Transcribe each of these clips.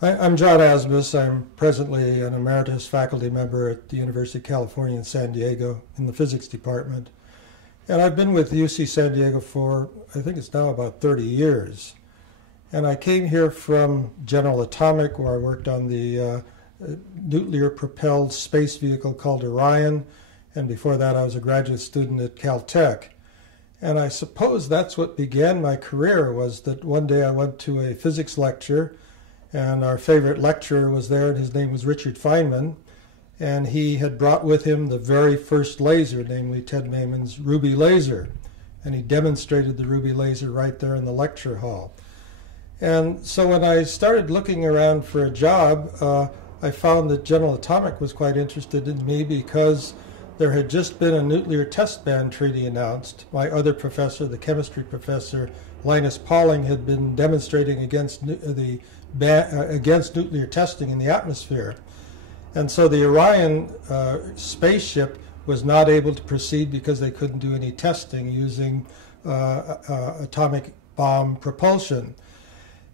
I'm John Asmus. I'm presently an emeritus faculty member at the University of California in San Diego in the physics department. And I've been with UC San Diego for, I think it's now about 30 years. And I came here from General Atomic, where I worked on the nuclear-propelled space vehicle called Orion. And before that, I was a graduate student at Caltech. And I suppose that's what began my career, was that one day I went to a physics lecture, and our favorite lecturer was there, and his name was Richard Feynman. And he had brought with him the very first laser, namely Ted Maiman's ruby laser. And he demonstrated the ruby laser right there in the lecture hall. And so when I started looking around for a job, I found that General Atomic was quite interested in me because there had just been a nuclear test ban treaty announced. My other professor, the chemistry professor, Linus Pauling, had been demonstrating against nuclear testing in the atmosphere. And so the Orion spaceship was not able to proceed because they couldn't do any testing using atomic bomb propulsion.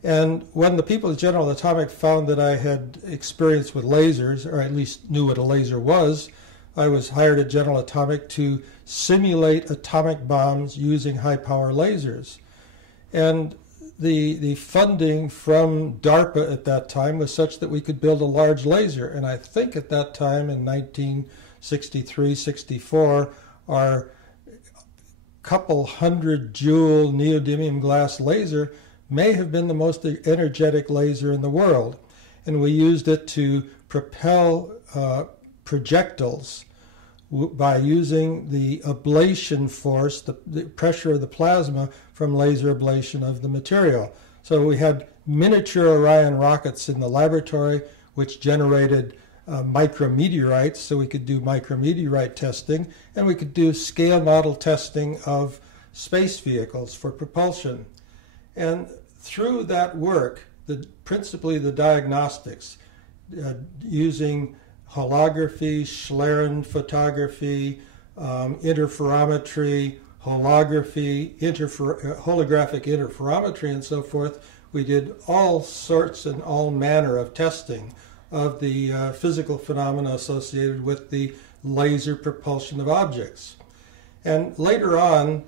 And when the people at General Atomic found that I had experience with lasers, or at least knew what a laser was, I was hired at General Atomic to simulate atomic bombs using high-power lasers. And the funding from DARPA at that time was such that we could build a large laser. And I think at that time, in 1963-64, our couple hundred joule neodymium glass laser may have been the most energetic laser in the world. And we used it to propel projectiles by using the ablation force, the pressure of the plasma from laser ablation of the material. So we had miniature Orion rockets in the laboratory which generated micrometeorites, so we could do micrometeorite testing, and we could do scale model testing of space vehicles for propulsion. And through that work, principally the diagnostics, using holography, Schlerin photography, interferometry, holography, holographic interferometry, and so forth, we did all sorts and all manner of testing of the physical phenomena associated with the laser propulsion of objects. And later on,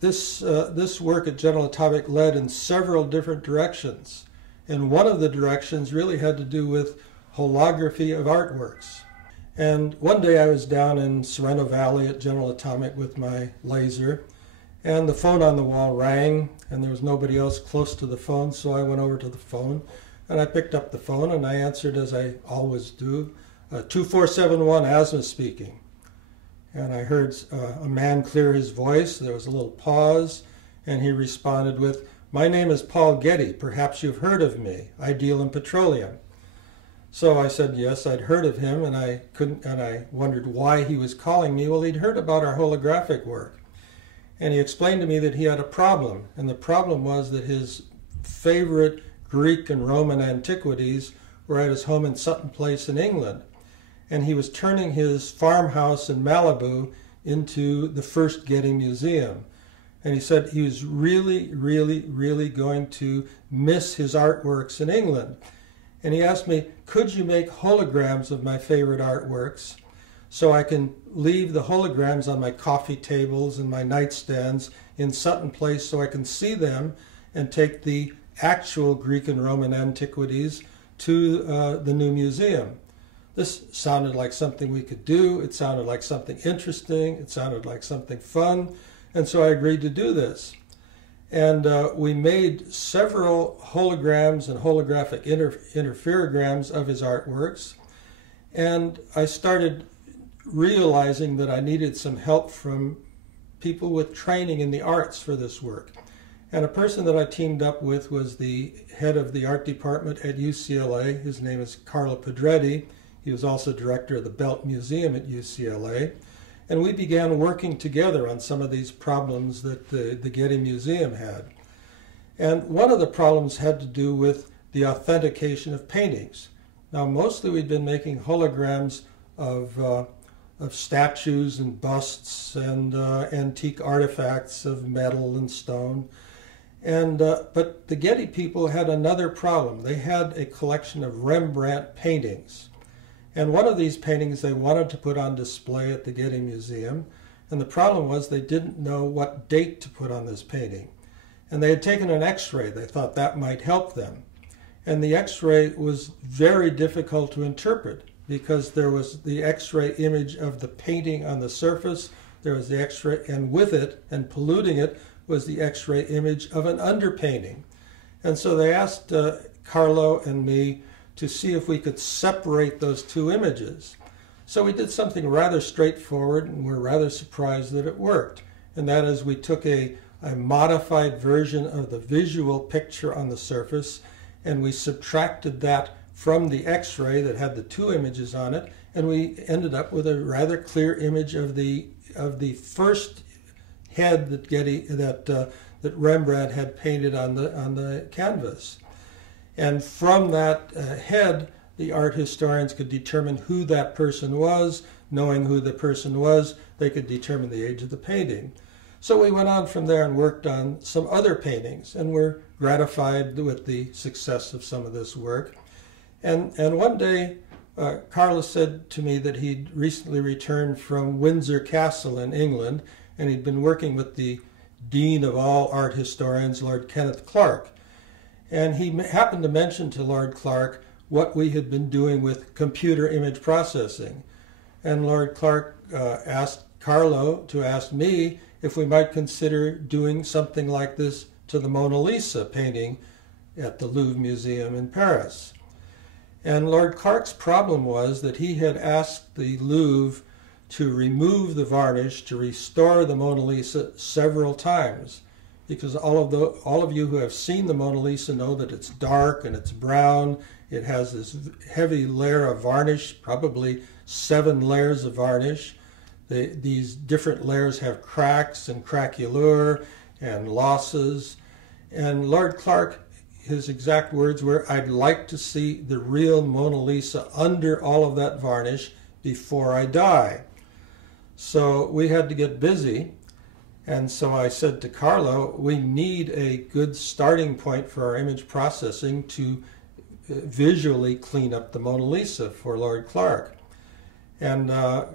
this work at General Atomic led in several different directions. And one of the directions really had to do with holography of artworks. And one day I was down in Sorrento Valley at General Atomic with my laser, and the phone on the wall rang, and there was nobody else close to the phone, so I went over to the phone, and I picked up the phone, and I answered, as I always do, 2471, Asmus speaking. And I heard a man clear his voice. There was a little pause, and he responded with, "My name is Paul Getty. Perhaps you've heard of me. I deal in petroleum." So I said yes, I'd heard of him, and I wondered why he was calling me. Well, he'd heard about our holographic work, and he explained to me that he had a problem, and the problem was that his favorite Greek and Roman antiquities were at his home in Sutton Place in England, and he was turning his farmhouse in Malibu into the first Getty Museum. And he said he was really, really, really going to miss his artworks in England. And he asked me, could you make holograms of my favorite artworks so I can leave the holograms on my coffee tables and my nightstands in Sutton Place so I can see them and take the actual Greek and Roman antiquities to the new museum. This sounded like something we could do. It sounded like something interesting. It sounded like something fun. And so I agreed to do this. And we made several holograms and holographic interferograms of his artworks. And I started realizing that I needed some help from people with training in the arts for this work. And a person that I teamed up with was the head of the art department at UCLA. His name is Carlo Pedretti. He was also director of the Belt Museum at UCLA. And we began working together on some of these problems that the Getty Museum had. And one of the problems had to do with the authentication of paintings. Now, mostly we'd been making holograms of statues and busts and antique artifacts of metal and stone. But the Getty people had another problem. They had a collection of Rembrandt paintings. And one of these paintings they wanted to put on display at the Getty Museum. And the problem was they didn't know what date to put on this painting. And they had taken an X-ray. They thought that might help them. And the X-ray was very difficult to interpret because there was the X-ray image of the painting on the surface. There was the X-ray, and with it, and polluting it, was the X-ray image of an underpainting. And so they asked Carlo and me to see if we could separate those two images. So we did something rather straightforward, and we're rather surprised that it worked. And that is, we took a modified version of the visual picture on the surface, and we subtracted that from the X-ray that had the two images on it, and we ended up with a rather clear image of the first head that Rembrandt had painted on the canvas. And from that head, the art historians could determine who that person was. Knowing who the person was, they could determine the age of the painting. So we went on from there and worked on some other paintings, and were gratified with the success of some of this work. And one day, Carlos said to me that he'd recently returned from Windsor Castle in England, and he'd been working with the Dean of all art historians, Lord Kenneth Clark. And he happened to mention to Lord Clark what we had been doing with computer image processing. And Lord Clark asked Carlo to ask me if we might consider doing something like this to the Mona Lisa painting at the Louvre Museum in Paris. And Lord Clark's problem was that he had asked the Louvre to remove the varnish to restore the Mona Lisa several times, because all of you who have seen the Mona Lisa know that it's dark and it's brown. It has this heavy layer of varnish, probably 7 layers of varnish. These different layers have cracks and craquelure and losses. And Lord Clark, his exact words were, "I'd like to see the real Mona Lisa under all of that varnish before I die." So we had to get busy. And so I said to Carlo, we need a good starting point for our image processing to visually clean up the Mona Lisa for Lord Clark. And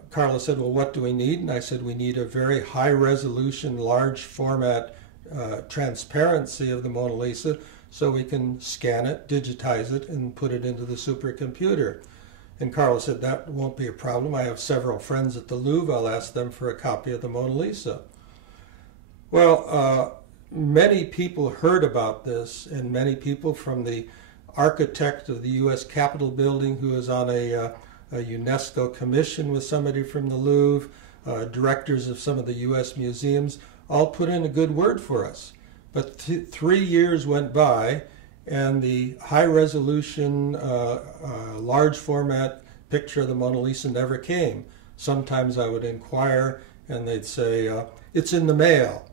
Carlo said, well, what do we need? And I said, we need a very high resolution, large format transparency of the Mona Lisa so we can scan it, digitize it, and put it into the supercomputer. And Carlo said, that won't be a problem. I have several friends at the Louvre. I'll ask them for a copy of the Mona Lisa. Well, many people heard about this, and many people, from the architect of the U.S. Capitol building, who is on a UNESCO commission with somebody from the Louvre, directors of some of the U.S. museums, all put in a good word for us. But 3 years went by, and the high-resolution, large format picture of the Mona Lisa never came. Sometimes I would inquire, and they'd say, it's in the mail.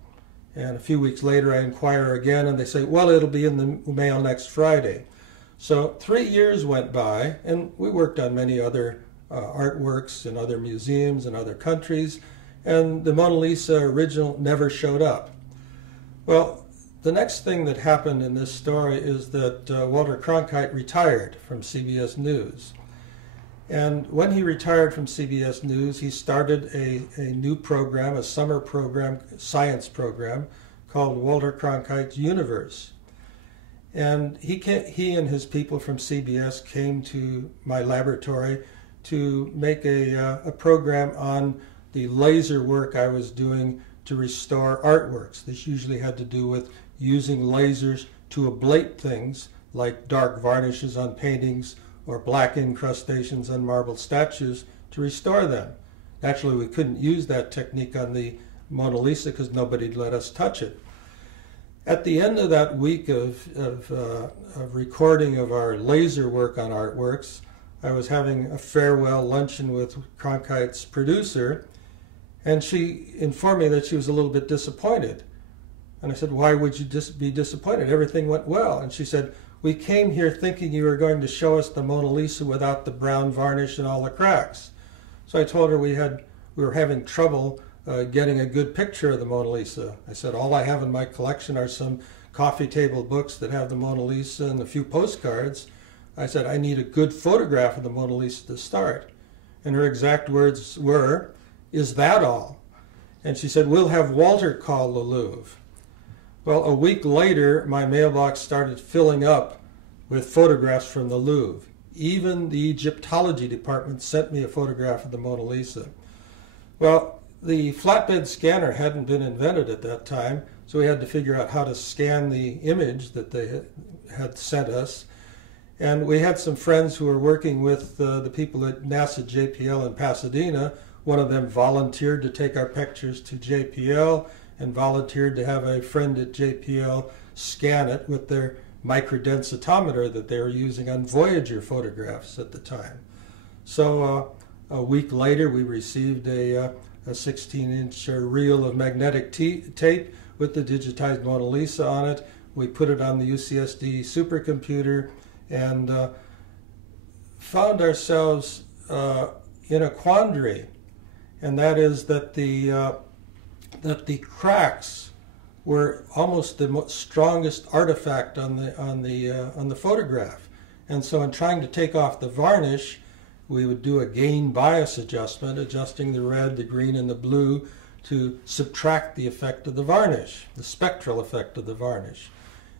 And a few weeks later I inquire again, and they say, well, it'll be in the mail next Friday. So 3 years went by, and we worked on many other artworks in other museums in other countries, and the Mona Lisa original never showed up. Well, the next thing that happened in this story is that Walter Cronkite retired from CBS News. And when he retired from CBS News, he started a new program, a summer program, science program, called Walter Cronkite's Universe. And he and his people from CBS came to my laboratory to make a program on the laser work I was doing to restore artworks. This usually had to do with using lasers to ablate things like dark varnishes on paintings or black incrustations on marble statues to restore them. Naturally, we couldn't use that technique on the Mona Lisa because nobody'd let us touch it. At the end of that week of recording of our laser work on artworks, I was having a farewell luncheon with Cronkite's producer, and she informed me that she was a little bit disappointed. And I said, why would you be disappointed? Everything went well. And she said, we came here thinking you were going to show us the Mona Lisa without the brown varnish and all the cracks. So I told her we were having trouble getting a good picture of the Mona Lisa. I said, all I have in my collection are some coffee table books that have the Mona Lisa and a few postcards. I said, I need a good photograph of the Mona Lisa to start. And her exact words were, "Is that all?" And she said, "We'll have Walter call the Louvre." Well, a week later, my mailbox started filling up with photographs from the Louvre. Even the Egyptology department sent me a photograph of the Mona Lisa. Well, the flatbed scanner hadn't been invented at that time, so we had to figure out how to scan the image that they had sent us. And we had some friends who were working with the people at NASA JPL in Pasadena. One of them volunteered to take our pictures to JPL and volunteered to have a friend at JPL scan it with their microdensitometer that they were using on Voyager photographs at the time. So a week later, we received a 16-inch reel of magnetic tape with the digitized Mona Lisa on it. We put it on the UCSD supercomputer and found ourselves in a quandary, and that is that the cracks were almost the strongest artifact on the photograph. And so in trying to take off the varnish, we would do a gain bias adjustment, adjusting the red, the green, and the blue to subtract the effect of the varnish, the spectral effect of the varnish.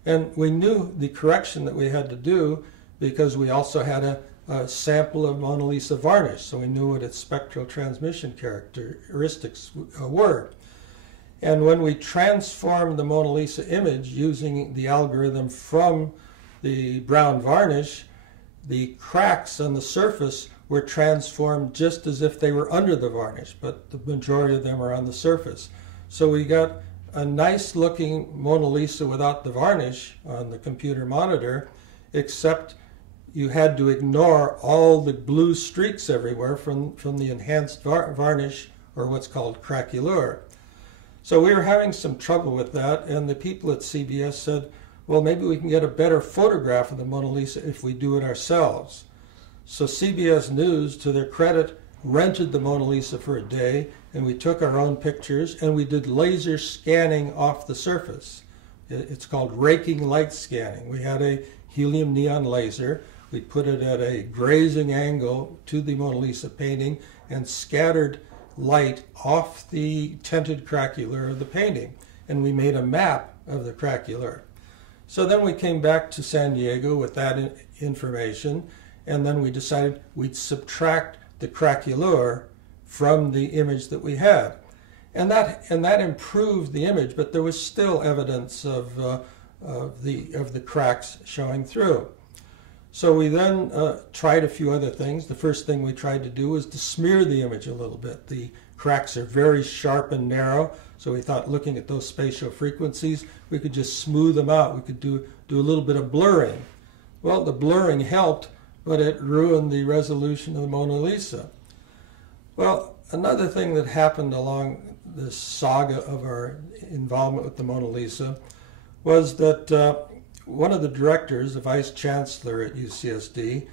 And we knew the correction that we had to do because we also had a sample of Mona Lisa varnish, so we knew what its spectral transmission characteristics were. And when we transformed the Mona Lisa image using the algorithm from the brown varnish, the cracks on the surface were transformed just as if they were under the varnish, but the majority of them are on the surface. So we got a nice looking Mona Lisa without the varnish on the computer monitor, except you had to ignore all the blue streaks everywhere from the enhanced varnish, or what's called craquelure. So we were having some trouble with that, and the people at CBS said, well, maybe we can get a better photograph of the Mona Lisa if we do it ourselves. So CBS News, to their credit, rented the Mona Lisa for a day, and we took our own pictures, and we did laser scanning off the surface. It's called raking light scanning. We had a helium neon laser. We put it at a grazing angle to the Mona Lisa painting and scattered light off the tinted craquelure of the painting. And we made a map of the craquelure. So then we came back to San Diego with that information, and then we decided we'd subtract the craquelure from the image that we had. And that improved the image, but there was still evidence of the cracks showing through. So we then tried a few other things. The first thing we tried to do was to smear the image a little bit. The cracks are very sharp and narrow, so we thought looking at those spatial frequencies, we could just smooth them out. We could do a little bit of blurring. Well, the blurring helped, but it ruined the resolution of the Mona Lisa. Well, another thing that happened along this saga of our involvement with the Mona Lisa was that one of the directors, the vice chancellor at UCSD,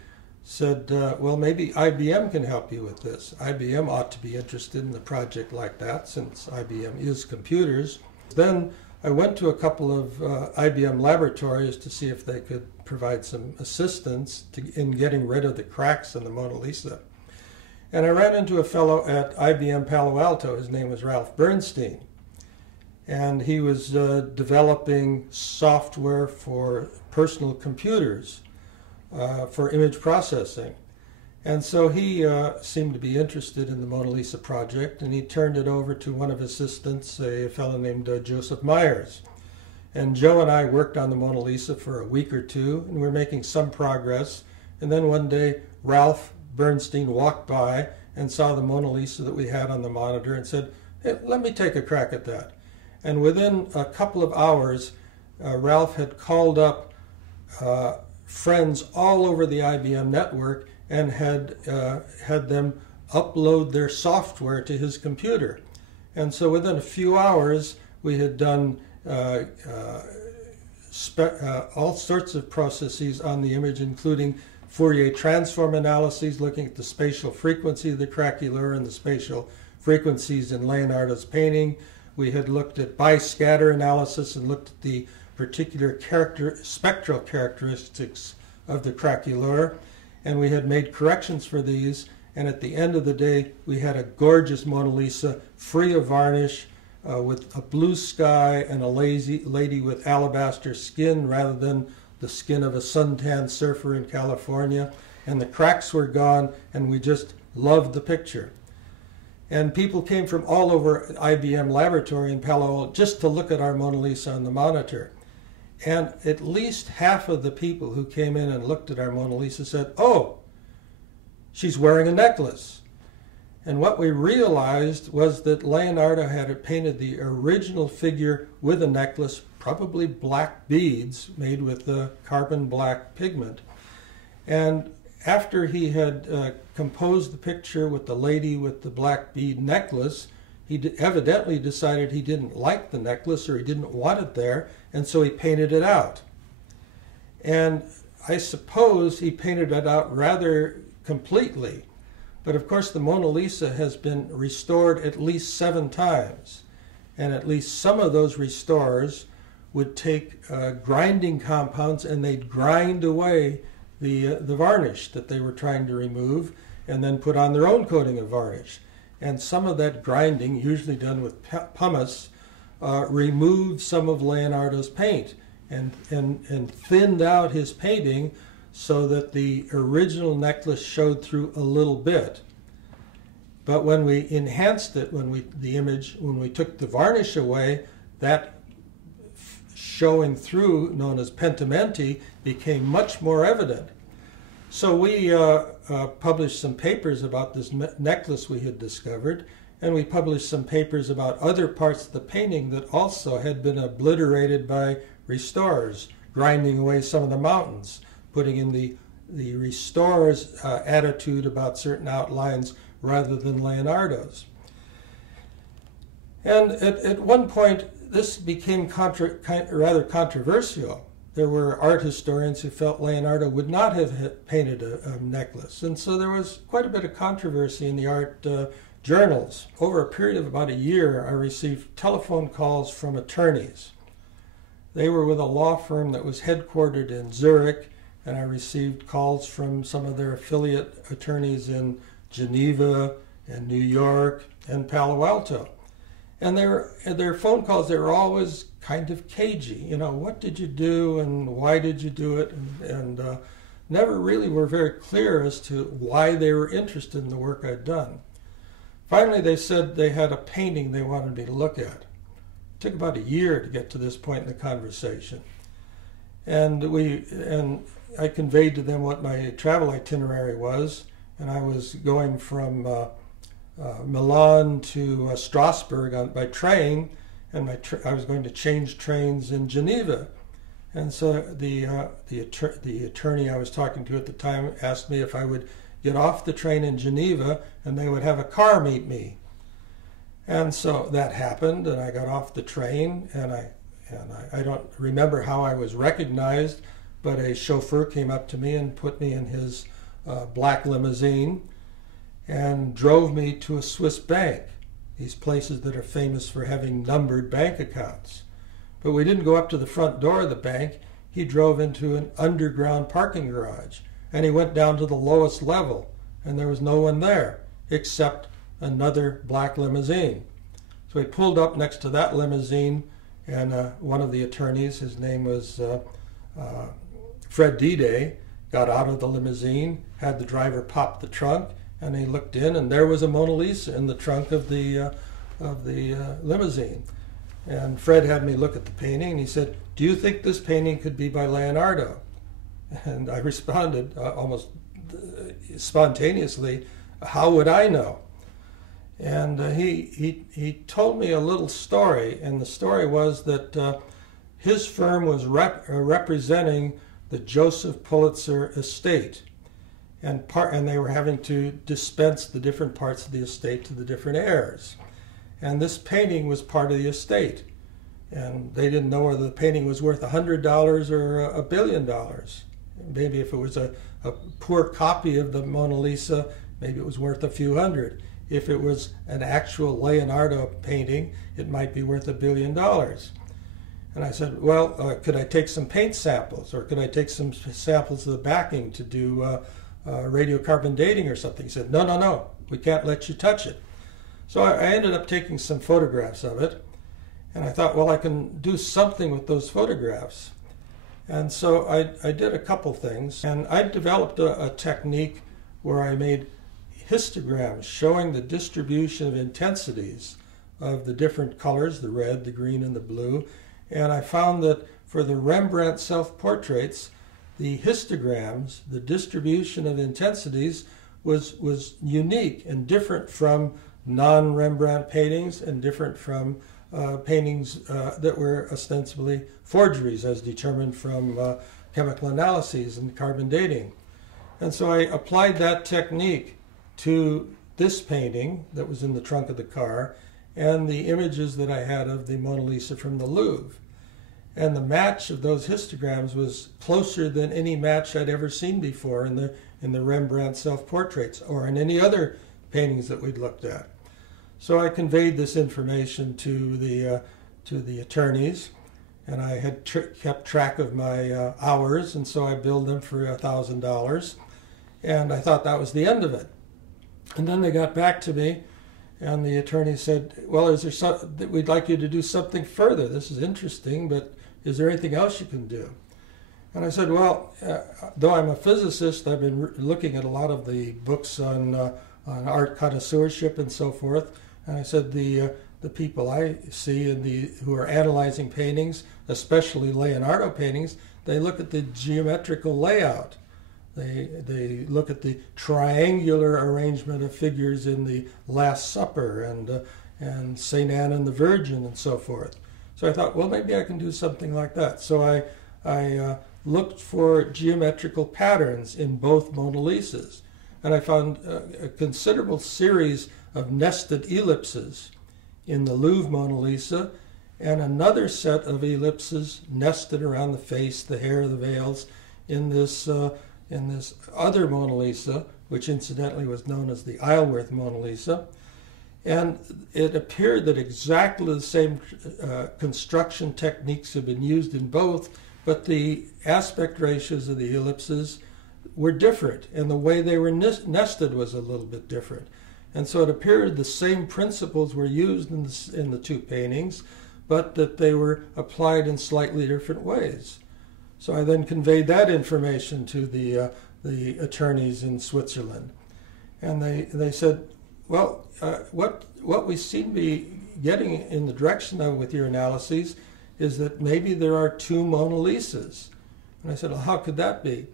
said, well, maybe IBM can help you with this. IBM ought to be interested in a project like that, since IBM is computers. Then I went to a couple of IBM laboratories to see if they could provide some assistance in getting rid of the cracks in the Mona Lisa. And I ran into a fellow at IBM Palo Alto. His name was Ralph Bernstein. And he was developing software for personal computers for image processing. And so he seemed to be interested in the Mona Lisa project, and he turned it over to one of his assistants, a fellow named Joseph Myers. And Joe and I worked on the Mona Lisa for a week or two, and we were making some progress. And then one day, Ralph Bernstein walked by and saw the Mona Lisa that we had on the monitor and said, hey, let me take a crack at that. And within a couple of hours, Ralph had called up friends all over the IBM network and had them upload their software to his computer. And so within a few hours, we had done all sorts of processes on the image, including Fourier transform analyses, looking at the spatial frequency of the craquelure and the spatial frequencies in Leonardo's painting. We had looked at biscatter analysis and looked at the particular spectral characteristics of the craquelure, and we had made corrections for these, and at the end of the day we had a gorgeous Mona Lisa, free of varnish, with a blue sky and a lady with alabaster skin rather than the skin of a suntan surfer in California, and the cracks were gone, and we just loved the picture. And people came from all over IBM laboratory in Palo Alto just to look at our Mona Lisa on the monitor. And at least half of the people who came in and looked at our Mona Lisa said, "Oh, she's wearing a necklace." And what we realized was that Leonardo had painted the original figure with a necklace, probably black beads made with carbon black pigment. And after he had composed the picture with the lady with the black bead necklace, he evidently decided he didn't like the necklace, or he didn't want it there, and so he painted it out. And I suppose he painted it out rather completely. But of course the Mona Lisa has been restored at least 7 times. And at least some of those restorers would take grinding compounds, and they'd grind away the varnish that they were trying to remove, and then put on their own coating of varnish. And some of that grinding, usually done with pumice, removed some of Leonardo's paint and thinned out his painting so that the original necklace showed through a little bit. But when we enhanced it, when we took the varnish away, that showing through, known as pentimenti, became much more evident. So we published some papers about this necklace we had discovered, and we published some papers about other parts of the painting that also had been obliterated by restorers, grinding away some of the mountains, putting in the restorer's attitude about certain outlines rather than Leonardo's. And at one point, this became rather controversial. There were art historians who felt Leonardo would not have painted a necklace. And so there was quite a bit of controversy in the art journals. Over a period of about a year, I received telephone calls from attorneys. They were with a law firm that was headquartered in Zurich, and I received calls from some of their affiliate attorneys in Geneva and New York and Palo Alto. And their phone calls, they were always kind of cagey. You know, what did you do and why did you do it? And never really were very clear as to why they were interested in the work I'd done. Finally, they said they had a painting they wanted me to look at. It took about a year to get to this point in the conversation. And I conveyed to them what my travel itinerary was, and I was going from Milan to Strasbourg by train, and I was going to change trains in Geneva. And so the attorney I was talking to at the time asked me if I would get off the train in Geneva and they would have a car meet me. And so that happened, and I got off the train, and I don't remember how I was recognized, but a chauffeur came up to me and put me in his black limousine and drove me to a Swiss bank, these places that are famous for having numbered bank accounts. But we didn't go up to the front door of the bank. He drove into an underground parking garage, and he went down to the lowest level, and there was no one there except another black limousine. So he pulled up next to that limousine, and one of the attorneys, his name was Fred D-Day, got out of the limousine, had the driver pop the trunk, and he looked in, and there was a Mona Lisa in the trunk of the limousine. And Fred had me look at the painting, and he said, "Do you think this painting could be by Leonardo?" And I responded almost spontaneously, "How would I know?" And he told me a little story, and the story was that his firm was representing the Joseph Pulitzer estate, and they were having to dispense the different parts of the estate to the different heirs. And this painting was part of the estate, and they didn't know whether the painting was worth $100 or $1 billion. Maybe if it was a poor copy of the Mona Lisa, maybe it was worth a few hundred. If it was an actual Leonardo painting, it might be worth $1 billion. And I said, well, could I take some paint samples, or could I take some samples of the backing to do radiocarbon dating or something? He said, no, no, no, we can't let you touch it. So I ended up taking some photographs of it, and I thought, well, I can do something with those photographs. And so I did a couple things, and I developed a technique where I made histograms showing the distribution of intensities of the different colors, the red, the green, and the blue. And I found that for the Rembrandt self-portraits, the histograms, the distribution of intensities, was unique and different from non-Rembrandt paintings and different from paintings that were ostensibly forgeries as determined from chemical analyses and carbon dating. And so I applied that technique to this painting that was in the trunk of the car and the images that I had of the Mona Lisa from the Louvre. And the match of those histograms was closer than any match I'd ever seen before in the Rembrandt self-portraits or in any other paintings that we'd looked at. So I conveyed this information to the attorneys, and I had kept track of my hours, and so I billed them for $1,000, and I thought that was the end of it. And then they got back to me, and the attorney said, well, is there something, we'd like you to do something further. This is interesting, but is there anything else you can do? And I said, well, though I'm a physicist, I've been looking at a lot of the books on art connoisseurship and so forth. And I said, the people I see who are analyzing paintings, especially Leonardo paintings, they look at the geometrical layout. They look at the triangular arrangement of figures in the Last Supper and St. Anne and the Virgin and so forth. So I thought, well, maybe I can do something like that. So I looked for geometrical patterns in both Mona Lisas. And I found a considerable series of nested ellipses in the Louvre Mona Lisa, and another set of ellipses nested around the face, the hair, the veils, in this other Mona Lisa, which incidentally was known as the Isleworth Mona Lisa. And it appeared that exactly the same construction techniques had been used in both, but the aspect ratios of the ellipses were different, and the way they were nested was a little bit different. And so it appeared the same principles were used in the two paintings, but that they were applied in slightly different ways. So I then conveyed that information to the attorneys in Switzerland. And they said, well, what we seem to be getting in the direction of with your analyses is that maybe there are two Mona Lisas. And I said, well, how could that be?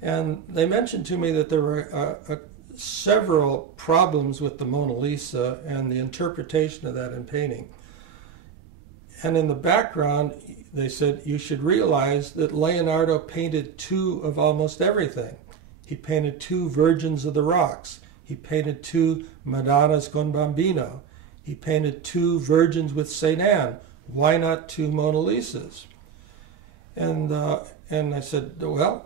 And they mentioned to me that there were several problems with the Mona Lisa and the interpretation of that in painting. And in the background, they said, you should realize that Leonardo painted two of almost everything. He painted two Virgins of the Rocks. He painted two Madonnas con Bambino. He painted two Virgins with St. Anne. Why not two Mona Lisas? And I said, well,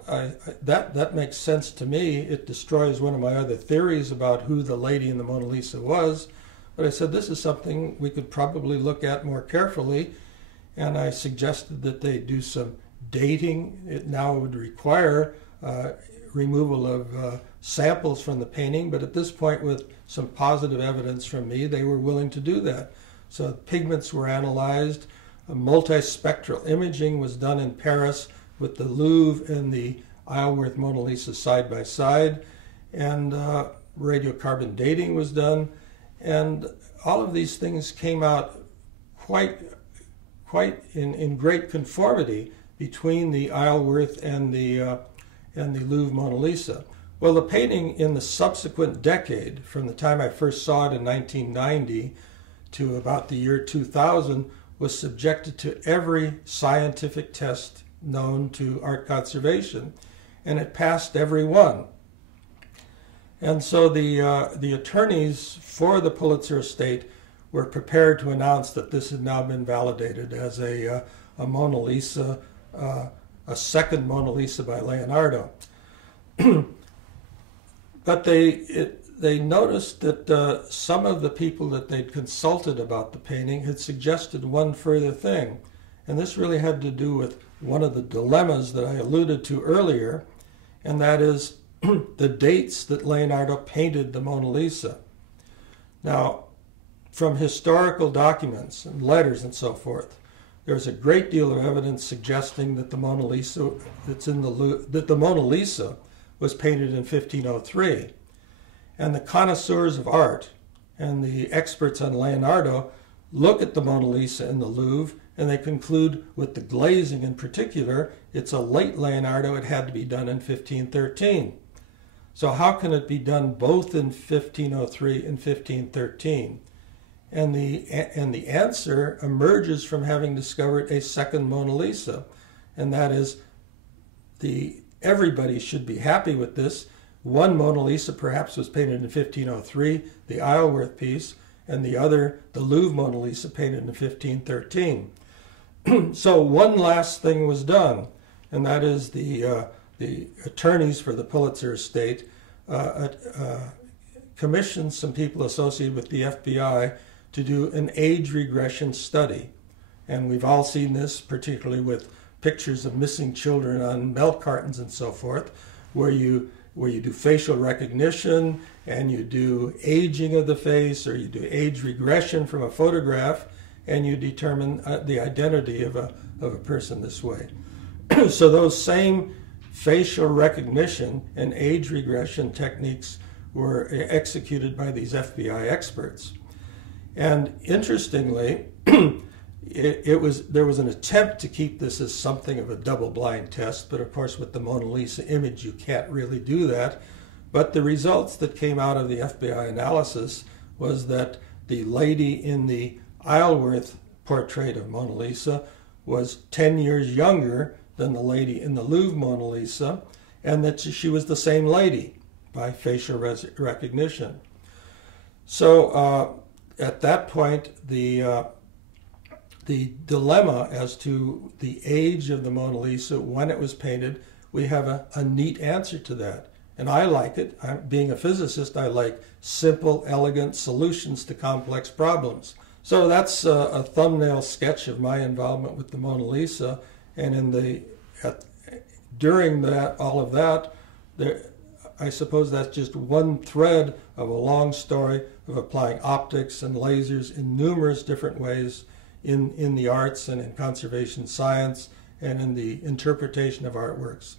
that makes sense to me. It destroys one of my other theories about who the lady in the Mona Lisa was. But I said, this is something we could probably look at more carefully. And I suggested that they do some dating. It now would require removal of samples from the painting. But at this point, with some positive evidence from me, they were willing to do that. So pigments were analyzed. Multispectral imaging was done in Paris with the Louvre and the Isleworth Mona Lisa side by side, and radiocarbon dating was done, and all of these things came out quite in great conformity between the Isleworth and the Louvre Mona Lisa. Well, the painting in the subsequent decade, from the time I first saw it in 1990 to about the year 2000, was subjected to every scientific test known to art conservation, and it passed every one. And so the attorneys for the Pulitzer estate were prepared to announce that this had now been validated as a Mona Lisa, a second Mona Lisa by Leonardo. But they noticed that some of the people that they'd consulted about the painting had suggested one further thing, And this really had to do with one of the dilemmas that I alluded to earlier, and that is the dates that Leonardo painted the Mona Lisa. Now, from historical documents and letters and so forth, there's a great deal of evidence suggesting that the Mona Lisa that's in the Louvre, that the Mona Lisa was painted in 1503. And the connoisseurs of art and the experts on Leonardo look at the Mona Lisa in the Louvre and they conclude with the glazing in particular, it's a late Leonardo, it had to be done in 1513. So how can it be done both in 1503 and 1513? And the answer emerges from having discovered a second Mona Lisa, and that is everybody should be happy with this. One Mona Lisa perhaps was painted in 1503, the Isleworth piece, and the other, the Louvre Mona Lisa, painted in 1513. So one last thing was done, and that is the attorneys for the Pulitzer estate commissioned some people associated with the FBI to do an age regression study. And we've all seen this, particularly with pictures of missing children on milk cartons and so forth, where you do facial recognition and you do aging of the face, or you do age regression from a photograph, and you determine the identity of a person this way. So those same facial recognition and age regression techniques were executed by these FBI experts. And interestingly, there was an attempt to keep this as something of a double-blind test, but of course with the Mona Lisa image you can't really do that. But the results that came out of the FBI analysis was that the lady in the Isleworth portrait of Mona Lisa was 10 years younger than the lady in the Louvre Mona Lisa, and that she was the same lady by facial recognition. So at that point, the dilemma as to the age of the Mona Lisa, when it was painted, we have a neat answer to that. And I like it. Being a physicist, I like simple, elegant solutions to complex problems. So that's a thumbnail sketch of my involvement with the Mona Lisa. And during all of that, I suppose that's just one thread of a long story of applying optics and lasers in numerous different ways in the arts and in conservation science and in the interpretation of artworks.